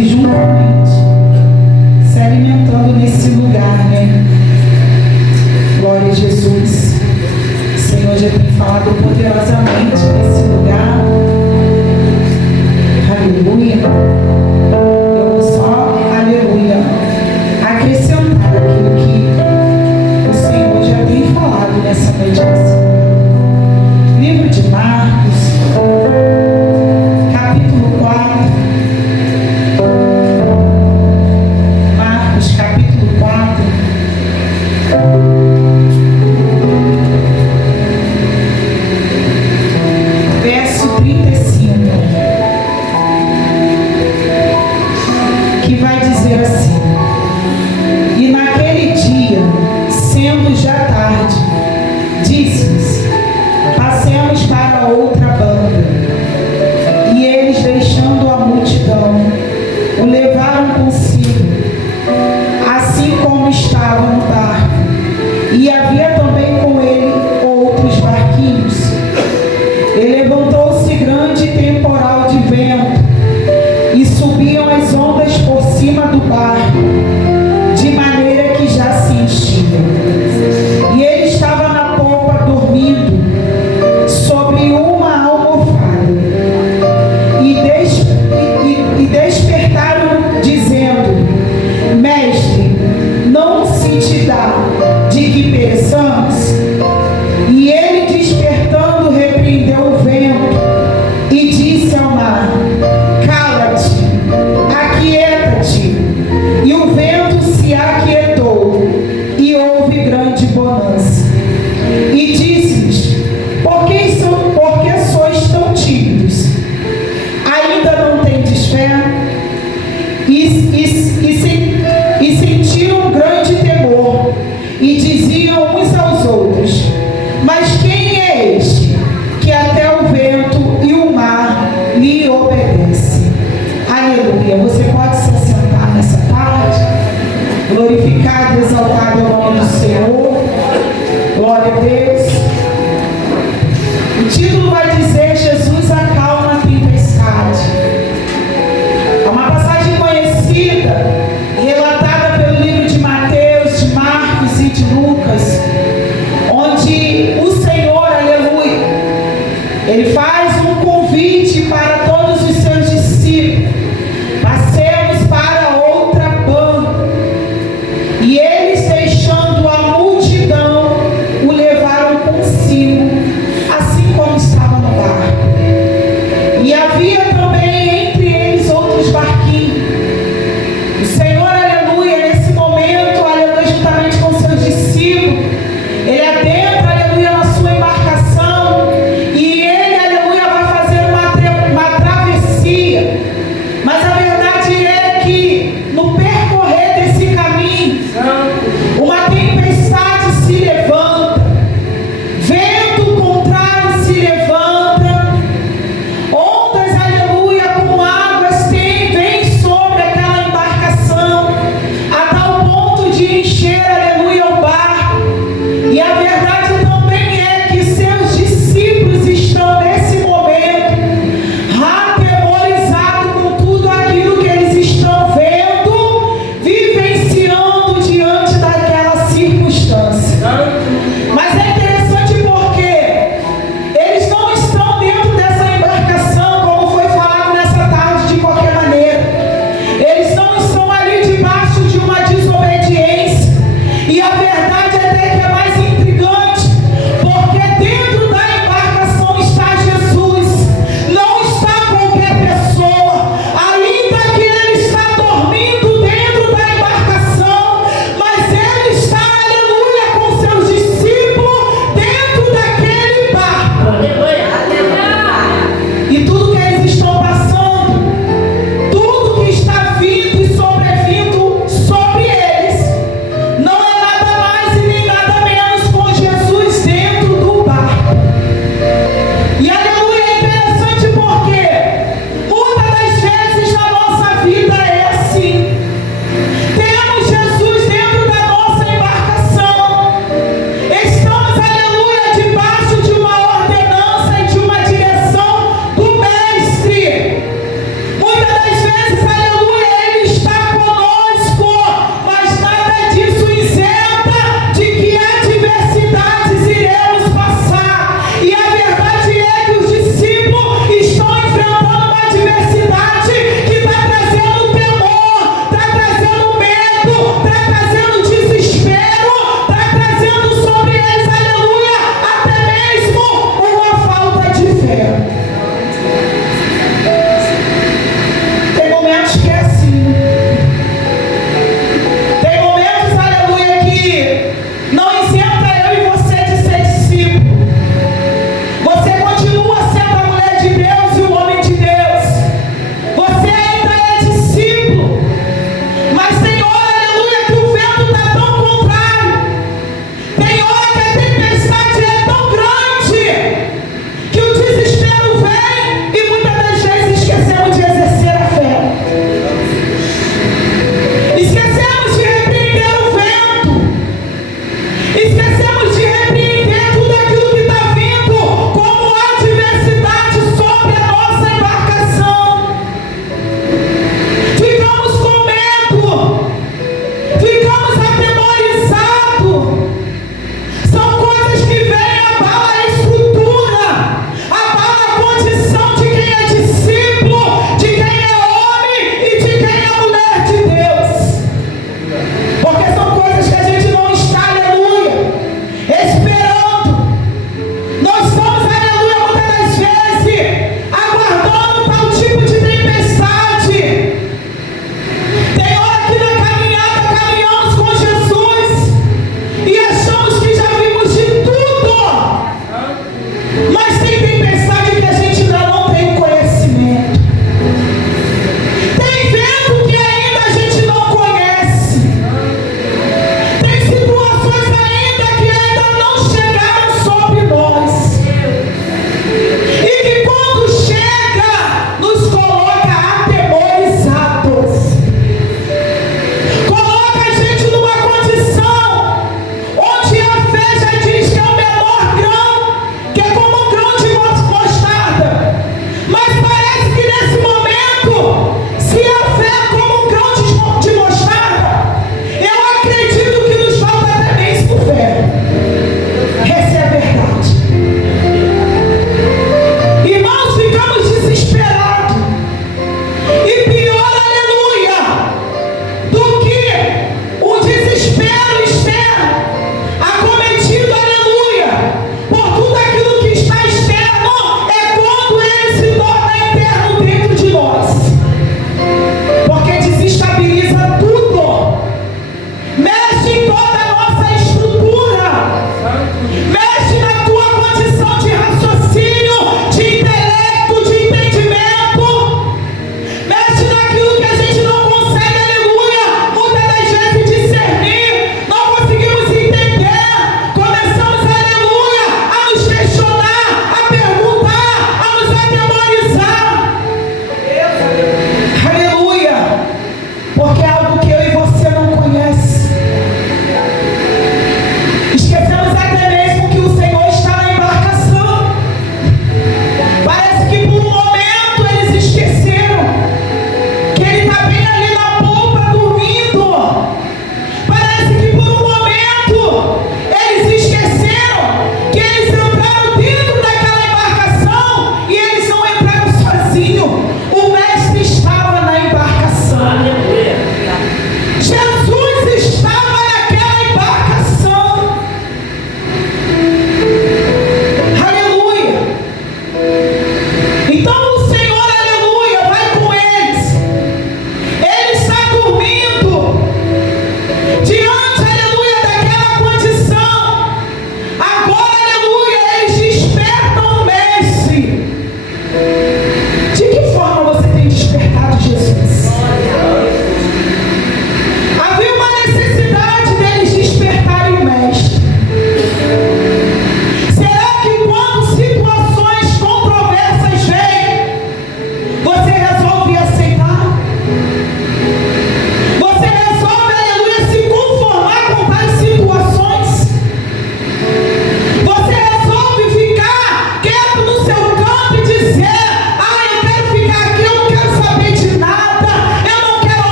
e juntamente se alimentando nesse lugar, né? Glória a Jesus. O Senhor já tem falado poderosamente nesse lugar. Aleluia. Eu vou só, aleluia, acrescentar aquilo que o Senhor já tem falado nessa noite. Livro de Marcos, capítulo 4. Marcos, capítulo 4. Verso 35. Que vai dizer assim: e naquele dia, sendo já tarde, disse-lhes: passemos para outra banda. E eles, deixando a multidão, o levaram consigo, assim como estava no barco. E havia também com ele outros barquinhos. E levantou-se grande temporal de vento, e subiam as ondas por cima do barco, de maneira que já se enchia. E ele estava na popa dormindo, sobre uma almofada. E despertaram, dizendo: Mestre, não se te dá de que pereçamos? E ele, despertando, repreendeu o vento e disse ao mar: cala-te, aquieta-te. E o vento se aquietou, e houve grande bonança. E disse-lhes: por que sois tão tímidos? Ainda não tendes fé? E sentiram grande temor, e diziam uns aos outros: mas quem é este, que até o vento e o mar lhe obedecem? Aleluia. Você pode se assentar nessa tarde. Glorificado e exaltado é o nome do Senhor. Glória a Deus. O título vai dizer: Jesus acalma a tempestade. É uma passagem conhecida, relatada pelo livro de Mateus, de Marcos e de Lucas.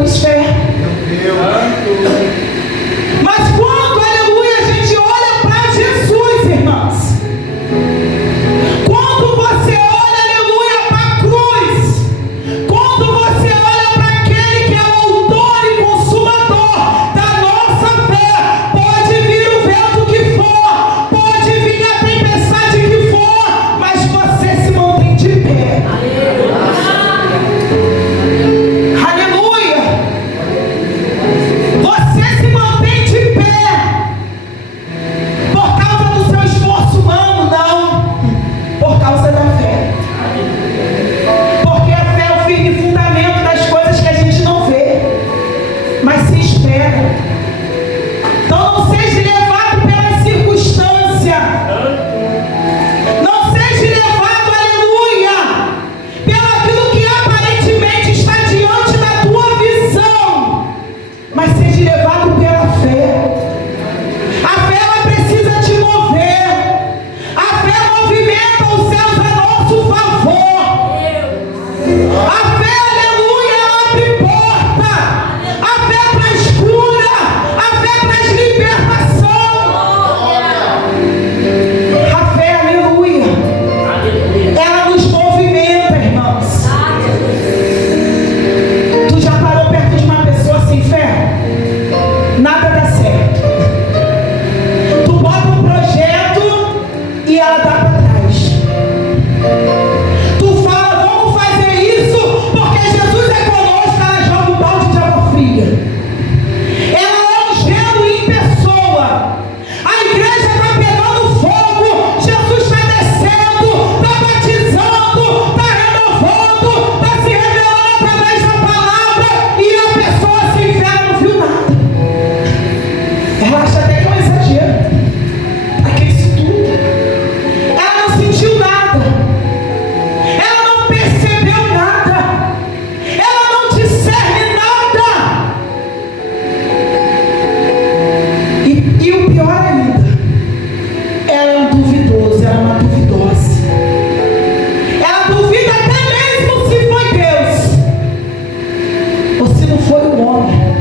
dando-lhes fé. Mas quando, aleluia, a gente olha para Jesus, irmãos, quando você olha, aleluia, para a cruz, quando você olha para aquele que é o autor e consumador da nossa fé, pode vir o vento que for, pode vir a tempestade que for, mas você se mantém de pé. Aleluia! Você se mantém de pé por causa do seu esforço humano, não, por causa da fé. Porque a fé é o firme fundamento das coisas que a gente não vê, mas se espera. Então não seja levado pela circunstância, não seja levado, aleluia, pelo aquilo que aparentemente está diante da tua visão, mas seja levado pela fé. A fé, ela precisa te mover. A fé movimenta os céus a nosso favor. A fé, aleluia, ela abre porta. A fé traz cura. A fé traz libertação. A fé, aleluia, ela nos movimenta, irmãos. Tu já parou perto de uma pessoa sem fé? Nada dá certo. Tu bota um projeto e ela dá para trás. Tu fala, vamos fazer isso porque Jesus é conosco, ela joga um balde de água fria. Ela é um gelo em pessoa. A igreja está pegando fogo, Jesus está descendo, está batizando, está renovando, está se revelando através da palavra, e a pessoa sem fé não viu nada. Ela acha até que é um exagero, aquele estudo. Ela não sentiu nada, ela não percebeu nada, ela não discerne nada. E o pior ainda, ela é um duvidoso, ela é uma duvidosa. Ela duvida até mesmo se foi Deus ou se não foi o homem.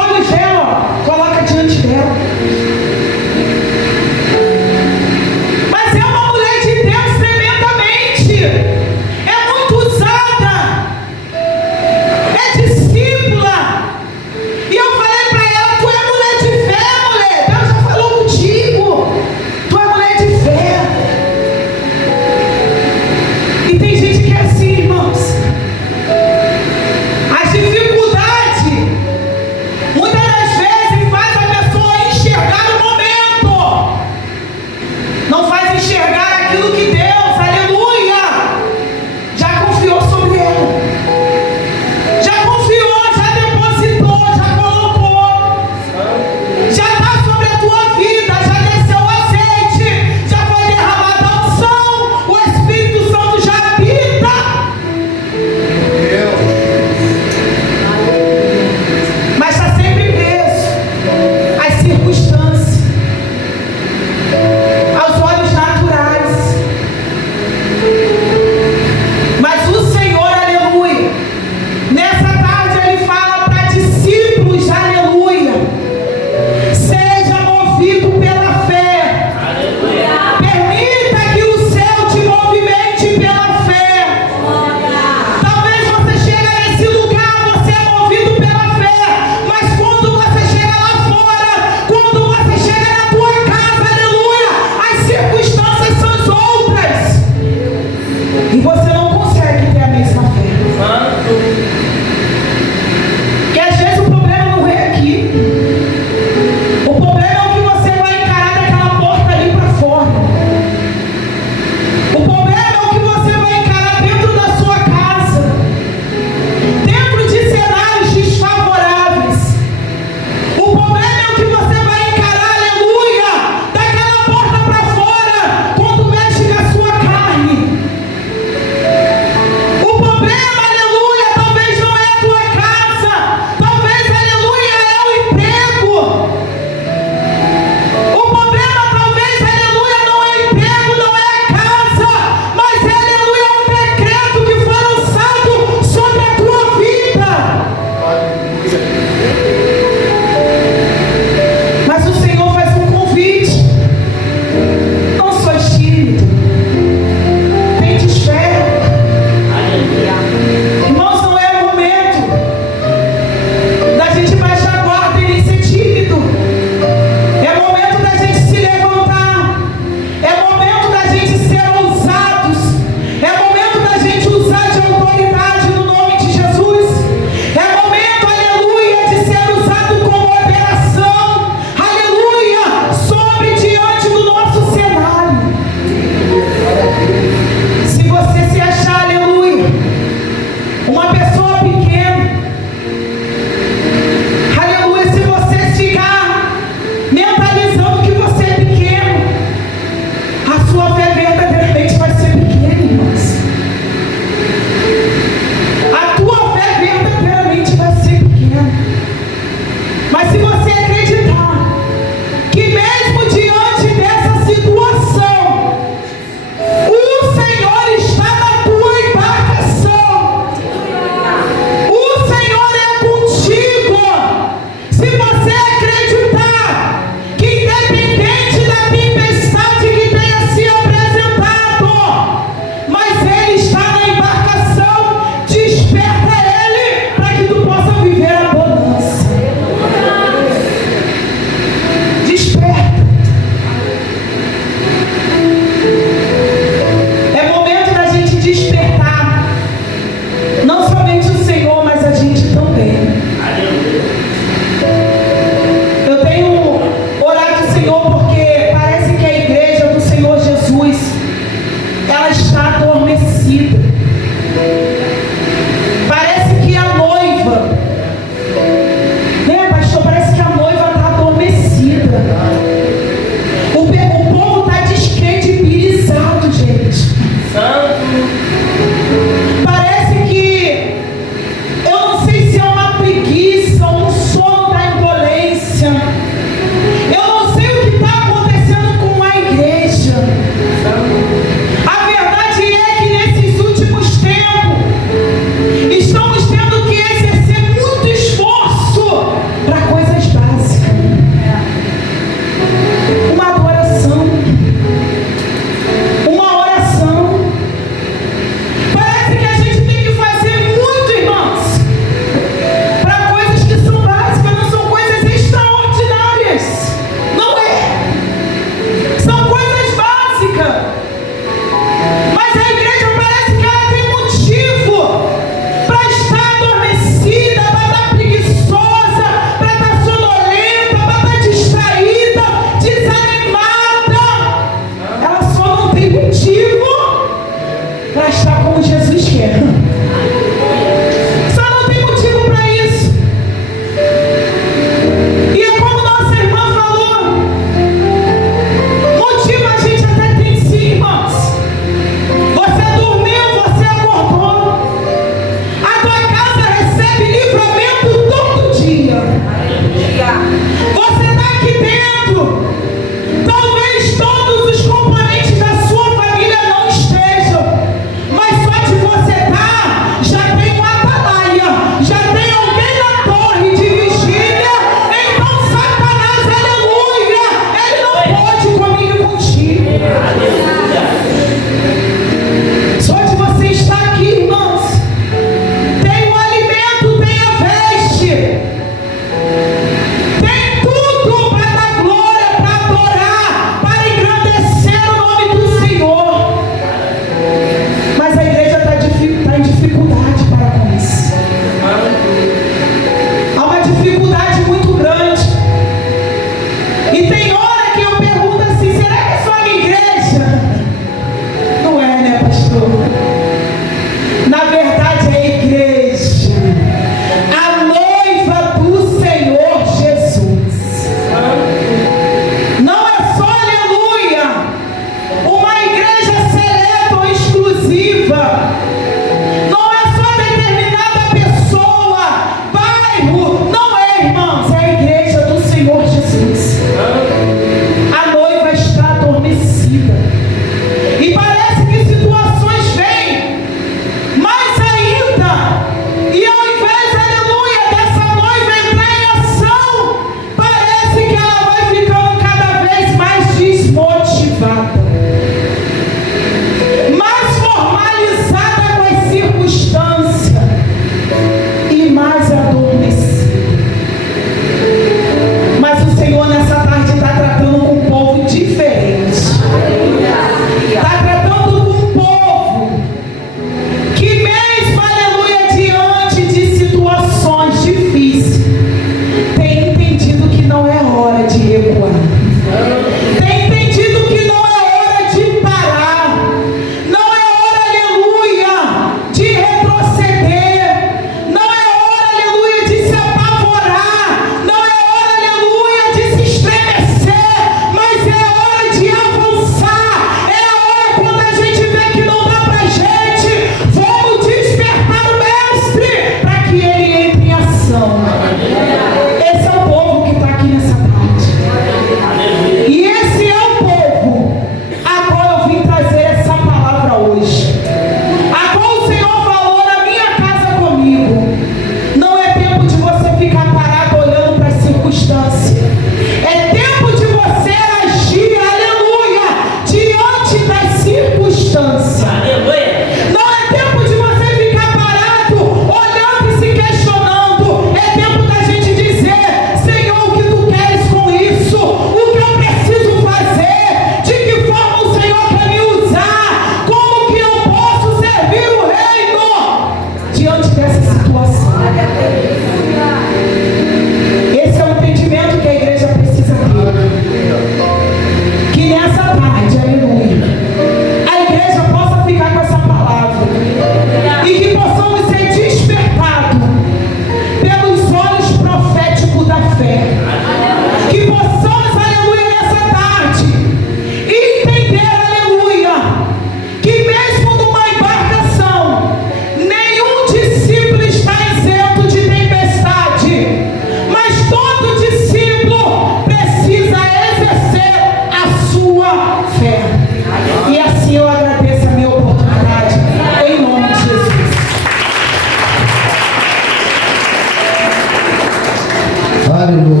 Aleluia.